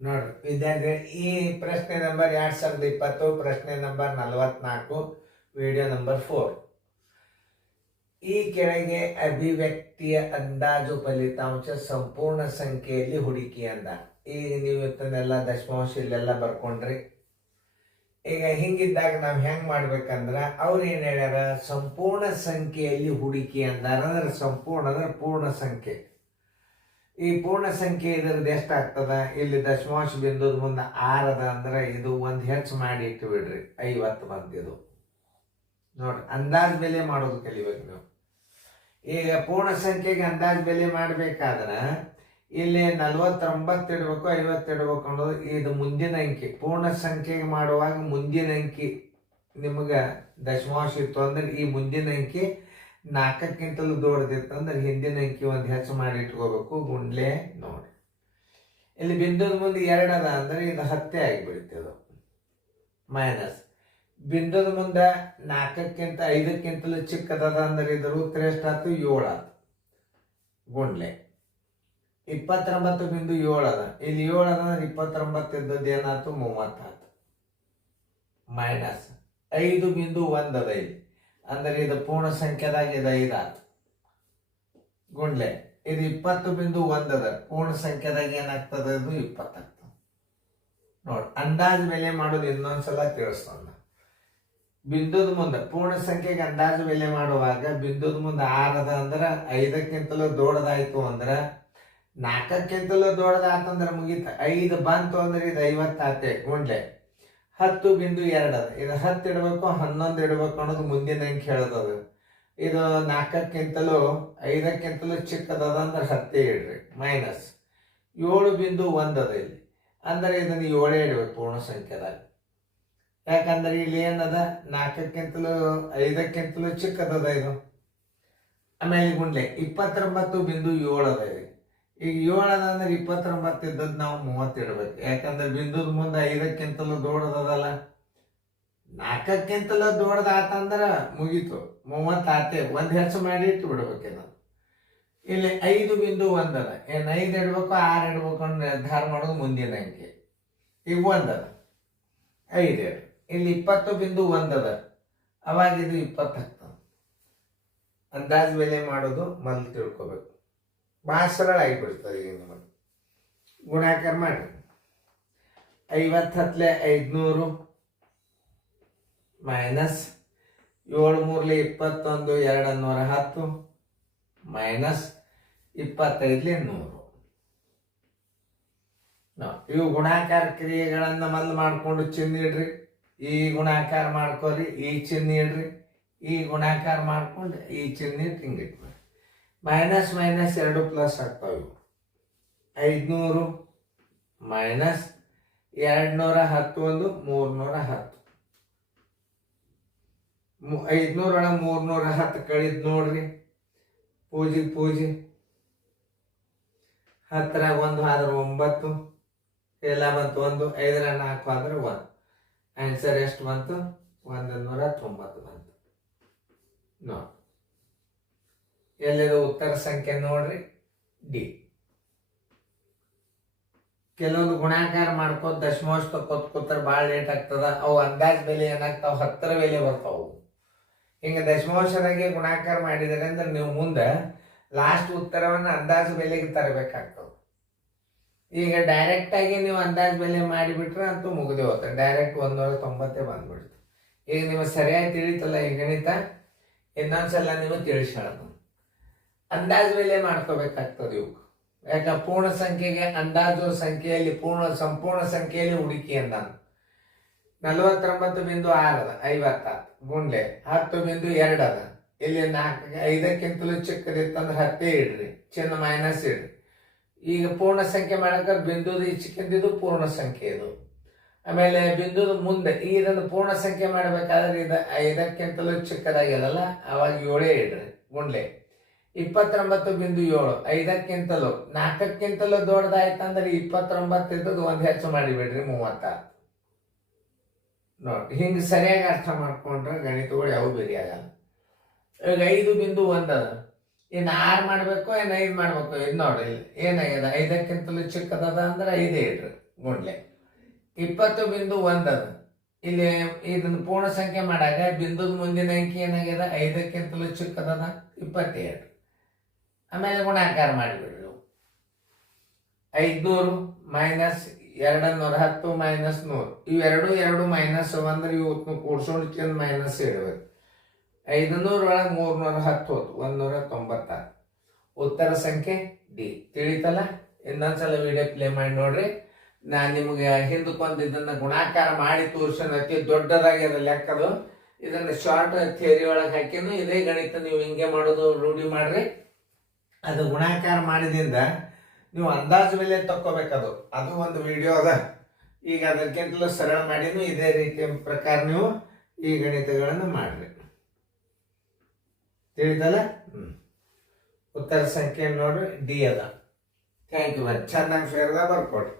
ನೋಡ್ರಿ ವಿದ್ಯಾರ್ಥಿಗಳು, ಈ ಪ್ರಶ್ನೆ ನಂಬರ್ 2020, ಪ್ರಶ್ನೆ ನಂಬರ್ 44, ವಿಡಿಯೋ ನಂಬರ್ 4. ಈ ಕೆಳಗೆ ಅಭಿವ್ಯಕ್ತಿಯ ಅಂದಾಜು ಫಲಿತಾಂಶ ಸಂಪೂರ್ಣ ಸಂಖ್ಯೆಯಲ್ಲಿ ಹುಡುಕಿ ಅಂದ. ಈಗ ನೀವು ಇವತ್ತನ್ನೆಲ್ಲ ದಶಮಾಂಶ ಇಲ್ಲೆಲ್ಲ ಬರ್ಕೊಂಡ್ರಿ. ಈಗ ಹಿಂಗಿದ್ದಾಗ ನಾವು ಹೆಂಗ್ ಮಾಡ್ಬೇಕಂದ್ರ ಅವ್ರು ಏನ್ ಹೇಳ್ಯಾರ, ಸಂಪೂರ್ಣ ಸಂಖ್ಯೆಯಲ್ಲಿ ಹುಡುಕಿ ಅಂದಾರ. ಅಂದ್ರೆ ಸಂಪೂರ್ಣ ಅಂದ್ರೆ ಪೂರ್ಣ ಸಂಖ್ಯೆ. ಈ ಪೂರ್ಣ ಸಂಖ್ಯೆ ಇದ್ರದ್ದು ಎಷ್ಟಾಗ್ತದ, ಇಲ್ಲಿ ದಶಮಾಂಶ ಬಿಂದುದ ಮುಂದೆ 6 ಅದ ಅಂದ್ರೆ ಇದು ಒಂದು ಹೆಚ್ಚು ಮಾಡಿ ಇಟ್ಟು ಬಿಡ್ರಿ, 50 ಬಂದಿದ್ದು. ನೋಡ್ರಿ, ಅಂದಾಜ್ ಬೆಲೆ ಮಾಡೋದು ಕಲಿಬೇಕು ನೀವು. ಈಗ ಪೂರ್ಣ ಸಂಖ್ಯೆಗೆ ಅಂದಾಜ್ ಬೆಲೆ ಮಾಡ್ಬೇಕಾದ್ರೆ ಇಲ್ಲಿ 49 ಇಡ್ಬೇಕು, 50 ಇಡ್ಬೇಕು ಅನ್ನೋದು ಇದು ಮುಂದಿನ ಅಂಕಿ. ಪೂರ್ಣ ಸಂಖ್ಯೆಗೆ ಮಾಡುವಾಗ ಮುಂದಿನ ಅಂಕಿ ನಿಮ್ಗೆ ದಶಮಾಂಶ ಇತ್ತು ಅಂದ್ರೆ ಈ ಮುಂದಿನ ಅಂಕಿ 4ಕ್ಕಿಂತಲೂ ದೊಡ್ಡದಿತ್ತಂದ್ರೆ ಹಿಂದಿನ ಅಂಕಿ ಒಂದು ಹೆಚ್ಚು ಮಾಡಿ ಇಟ್ಕೋಬೇಕು. ಗುಂಡ್ಲೆ ನೋಡಿ, ಇಲ್ಲಿ ಬಿಂದುದ ಮುಂದೆ 2 ಅದ ಅಂದ್ರೆ ಇದು 10 ಆಗಿಬಿಡ್ತದೆ. ಮೈನಸ್ ಬಿಂದುದ ಮುಂದೆ 4ಕ್ಕಿಂತ 5ಕ್ಕಿಂತಲೂ ಚಿಕ್ಕದದ ಅಂದ್ರೆ ಇದ್ರ ಉತ್ತರ ಎಷ್ಟಾಯ್ತು, 7 ಆಯ್ತು. ಗುಂಡ್ಲೆ 29.7 ಅದ, ಇಲ್ಲಿ 7 ಅದ ಅಂದ್ರೆ 29 ಇದ್ದದ್ದು ಏನಾಯ್ತು, 30 ಆಯ್ತು. ಮೈನಸ್ 5.1 ಅದ ಇಲ್ಲಿ ಅಂದ್ರೆ ಇದು ಪೂರ್ಣ ಸಂಖ್ಯೆದಾಗ ಇದು 5 ಆಯ್ತು. ಗುಂಡ್ಲೆ ಇದು 20.1 ಅದ, ಪೂರ್ಣ ಸಂಖ್ಯೆದಾಗ ಏನಾಗ್ತದ, ಇದು 20 ಆಗ್ತದೆ. ನೋಡಿ, ಅಂದಾಜು ಬೆಲೆ ಮಾಡೋದು ಇನ್ನೊಂದ್ಸಲ ತಿಳಿಸ್ತಾನ. ಬಿಂದುದ ಮುಂದೆ ಪೂರ್ಣ ಸಂಖ್ಯೆಗೆ ಅಂದಾಜು ಬೆಲೆ ಮಾಡುವಾಗ ಬಿಂದುದ ಮುಂದೆ 6 ಅದ ಅಂದ್ರೆ 5ಕ್ಕಿಂತಲೂ ದೊಡ್ಡದಾಯ್ತು ಅಂದ್ರೆ 4ಕ್ಕಿಂತಲೂ ದೊಡ್ಡದಾತಂದ್ರೆ ಮುಗೀತ. 5 ಬಂತು ಅಂದ್ರೆ ಇದು 50 ಆತೆ. ಗುಂಡ್ಲೆ 10.2 ಅದ, ಇದು 10 ಇಡ್ಬೇಕು, 11 ಇಡ್ಬೇಕು ಅನ್ನೋದು ಮುಂದಿನ ಅಂಕಿ ಹೇಳದದ. ಇದು 4ಕ್ಕಿಂತಲೂ 5ಕ್ಕಿಂತಲೂ ಚಿಕ್ಕದದ ಅಂದ್ರೆ 10 ಇಡ್ರಿ. ಮೈನಸ್ 7.1 ಅದ ಇಲ್ಲಿ ಅಂದ್ರೆ ಇದನ್ನು 7 ಇಡ್ಬೇಕು ಪೂರ್ಣ ಸಂಖ್ಯೆದಾಗ. ಯಾಕಂದ್ರೆ ಇಲ್ಲಿ ಏನದ, 4ಕ್ಕಿಂತಲೂ 5ಕ್ಕಿಂತಲೂ ಚಿಕ್ಕದದ ಇದು. ಆಮೇಲೆ ಗುಂಡ್ಲೆ 29.7 ಅದ ಇದು. ಈಗ 7 ಅದ ಅಂದ್ರೆ 29 ಇದ್ದದ್ದು ನಾವು 30 ಇಡ್ಬೇಕು. ಯಾಕಂದ್ರೆ ಬಿಂದುದ ಮುಂದೆ 5ಕ್ಕಿಂತಲೂ ದೊಡ್ಡದಲ್ಲ, 4ಕ್ಕಿಂತಲೂ ದೊಡ್ಡದಾತಂದ್ರ ಮುಗೀತು, 30 ಆತೆ. ಒಂದು ಹೆಚ್ಚು ಮಾಡಿ ಇಟ್ಟು ಬಿಡ್ಬೇಕೇನು. ಇಲ್ಲಿ 5.1 ಅದ, ಏನು 5 ಇಡ್ಬೇಕು 6 ಇಡ್ಬೇಕು ಅಂತ ನಿರ್ಧಾರ ಮಾಡೋದು ಮುಂದಿನ ಅಂಕಿ. ಈಗ 1 ಅದ, 5 ಇಡ್ರಿ. ಇಲ್ಲಿ 20.1 ಅದ, ಅವಾಗ ಇದು 20 ಆಗ್ತದೆ. ಅಂದಾಜು ಬೆಲೆ ಮಾಡೋದು ಮೊದಲು ತಿಳ್ಕೊಬೇಕು. ಭಾಳ ಸರಳ ಆಗಿಬಿಡ್ತದೆ. ಈಗ ನಿಮಗೆ ಗುಣಾಕಾರ ಮಾಡಿ 50 ಹತ್ಲೆ 500 ಮೈನಸ್ 7 3 21 210 ಮೈನಸ್ 25 100. ಇವು ಗುಣಾಕಾರ ಕ್ರಿಯೆಗಳನ್ನ ಮೊದಲು ಮಾಡ್ಕೊಂಡು ಚಿಹ್ನೆ ಇಡ್ರಿ. ಈ ಗುಣಾಕಾರ ಮಾಡ್ಕೊರಿ, ಈ ಚಿಹ್ನೆ ಇಡ್ರಿ. ಈ ಗುಣಾಕಾರ ಮಾಡ್ಕೊಂಡು ಈ ಚಿಹ್ನೆ ಹಿಂಗಿಟ್ರಿ. ಮೈನಸ್ ಮೈನಸ್ 2 ಪ್ಲಸ್ ಆಗ್ತಾವೆ. 500 ಮೈನಸ್ 210 310. 500 ಒಳಗೆ 310 ಕಳಿದ್ ನೋಡ್ರಿ. ಪೂಜೆ 10 1 ಆದ್ರೆ 9, ಎಲ್ಲ ಬಂತು 1, 5 4 ಆದ್ರೆ 1. ಆನ್ಸರ್ ಎಷ್ಟು ಬಂತು, 190 ಬಂತು. ನೋಡಿ, ಎಲ್ಲಿದೆ ಉತ್ತರ ಸಂಖ್ಯೆ ನೋಡ್ರಿ, ಡಿ. ಕೆಲವೊಂದು ಗುಣಾಕಾರ ಮಾಡ್ಕೋತ ದಶಮಾಂಶ ತಕ್ಕೋತ ಭಾಳ ಲೇಟ್ ಆಗ್ತದ. ಅವು ಅಂದಾಜ್ ಬೆಲೆ ಏನಾಗ್ತಾವ, 10ರ ಬೆಲೆ ಬರ್ತಾವು. ಹಿಂಗೆ ದಶಮಾಂಶದಾಗೆ ಗುಣಾಕಾರ ಮಾಡಿದರೆ ಅಂದ್ರೆ ನೀವು ಮುಂದೆ ಲಾಸ್ಟ್ ಉತ್ತರವನ್ನು ಅಂದಾಜು ಬೆಲೆಗೆ ತರಬೇಕಾಗ್ತದೆ. ಈಗ ಡೈರೆಕ್ಟ್ ಆಗಿ ನೀವು ಅಂದಾಜು ಬೆಲೆ ಮಾಡಿಬಿಟ್ರೆ ಅಂತೂ ಮುಗಿದೇ ಹೋಗ್ತದೆ. ಡೈರೆಕ್ಟ್ 190 ಬಂದ್ಬಿಡ್ತು. ಈಗ ನೀವು ಸರಿಯಾಗಿ ತಿಳಿತಲ್ಲ ಈ ಗಣಿತ, ಇನ್ನೊಂದ್ಸಲ ನೀವು ತಿಳಿಸಿ ಹೇಳೋದು. ಅಂದಾಜು ಬೆಲೆ ಮಾಡ್ಕೋಬೇಕಾಗ್ತದೆ ಇವು. ಯಾಕ, ಪೂರ್ಣ ಸಂಖ್ಯೆಗೆ ಅಂದಾಜು ಸಂಖ್ಯೆಯಲ್ಲಿ ಸಂಪೂರ್ಣ ಸಂಖ್ಯೆಯಲ್ಲಿ ಹುಡುಕಿ ಅಂದ. 49.6 ಅದ, 50 ಆತ. ಗುಂಡ್ಲೆ 10.2 ಅದ, ಇಲ್ಲಿ 5ಕ್ಕಿಂತಲೂ ಚಿಕ್ಕದಿತ್ತಂದ್ರೆ 10 ಇಡ್ರಿ, ಚಿನ್ನ ಮೈನಸ್ ಇಡ್ರಿ. ಈಗ ಪೂರ್ಣ ಸಂಖ್ಯೆ ಮಾಡಕ ಬಿಂದುದು ಚಿಕ್ಕದಿದ್ದು ಪೂರ್ಣ ಸಂಖ್ಯೆ ಇದು. ಆಮೇಲೆ ಬಿಂದುದು ಮುಂದೆ ಇದನ್ನು ಪೂರ್ಣ ಸಂಖ್ಯೆ ಮಾಡಬೇಕಾದ್ರೆ ಇದು 5ಕ್ಕಿಂತಲೂ ಚಿಕ್ಕದಾಗಿರಲ್ಲ, ಅವಾಗ 7 ಇಡ್ರಿ. ಗುಂಡ್ಲೆ 29.7, 5ಕ್ಕಿಂತಲೂ 4ಕ್ಕಿಂತಲೂ ದೊಡ್ಡದಾಯ್ತಂದ್ರೆ 29 ಇದ್ದದ್ದು ಒಂದು ಹೆಚ್ಚು ಮಾಡಿಬಿಡ್ರಿ, 30. ನೋಡಿ, ಹಿಂಗೆ ಸರಿಯಾಗಿ ಅರ್ಥ ಮಾಡ್ಕೊಂಡ್ರೆ ಗಣಿತಗಳು ಯಾವ ಬೇರೆ ಆಗಲ್ಲ. ಈಗ 5.1 ಅದ, ಇನ್ನು 6 ಮಾಡಬೇಕು ಏನು 5 ಮಾಡಬೇಕು ಇದು ನೋಡಿ ಇಲ್ಲಿ ಏನಾಗ್ಯದ 5ಕ್ಕಿಂತಲೂ ಚಿಕ್ಕದದ ಅಂದ್ರೆ 5 ಇಡ್ರಿ ಗುಂಡ್ಲೆ 20.1 ಅದ ಇಲ್ಲಿ ಇದನ್ನು ಪೂರ್ಣ ಸಂಖ್ಯೆ ಮಾಡಾಗ ಬಿಂದುದ ಮುಂದಿನ ಅಂಕಿ ಏನಾಗ್ಯದ 5ಕ್ಕಿಂತಲೂ ಚಿಕ್ಕದದ 27. ಆಮೇಲೆ ಗುಣಾಕಾರ ಮಾಡಿಬಿಡ್ರಿ 500 ಮೈನಸ್ 210 ಮೈನಸ್ 100 ಇವೆರಡು 2 ಮೈನಸ್ ಅಂದ್ರೆ ಇವತ್ತು ಕೂಡ್ಸೋಣ ಮೈನಸ್ ಇಡಬೇಕು. 500 ಒಳಗೆ 310 ಹೋತು 196. ಉತ್ತರ ಸಂಖ್ಯೆ ಡಿ. ತಿಳಿತಲ್ಲ? ಇನ್ನೊಂದ್ಸಲ ವಿಡಿಯೋ ಪ್ಲೇ ಮಾಡಿ ನೋಡ್ರಿ. ನಾನು ನಿಮ್ಗೆ ಹಿಂದಕ್ಕೊಂದು ಇದನ್ನ ಗುಣಾಕಾರ ಮಾಡಿ ತೋರ್ಸೋಣ. ಅತಿ ದೊಡ್ಡದಾಗ್ಯದ ಲೆಕ್ಕದು. ಇದನ್ನ ಶಾರ್ಟ್ ಥಿಯರಿ ಒಳಗೆ ಹಾಕಿನು ಇದೇ ಗಣಿತ ನೀವು ಹಿಂಗೆ ಮಾಡೋದು ರೂಢಿ ಮಾಡ್ರಿ. ಅದು ಗುಣಾಕಾರ ಮಾಡಿದಿಂದ ನೀವು ಅಂದಾಜು ಮೇಲೆ ತಕ್ಕೋಬೇಕದು. ಅದು ಒಂದು ವಿಡಿಯೋ ಅದ. ಈಗ ಅದಕ್ಕಿಂತಲೂ ಸರಳ ಮಾಡಿನು ಇದೇ ರೀತಿಯ ಪ್ರಕಾರ ನೀವು ಈ ಗಣಿತಗಳನ್ನು ಮಾಡ್ರಿ. ತಿಳಿದಲ್ಲ? ಉತ್ತರ ಸಂಖ್ಯೆ ನೋಡ್ರಿ ಡಿ ಅದ. Thank you. ಚೆನ್ನಾಗಿ ಸೇರಿದ ಬರ್ಕೊಡ್ರಿ.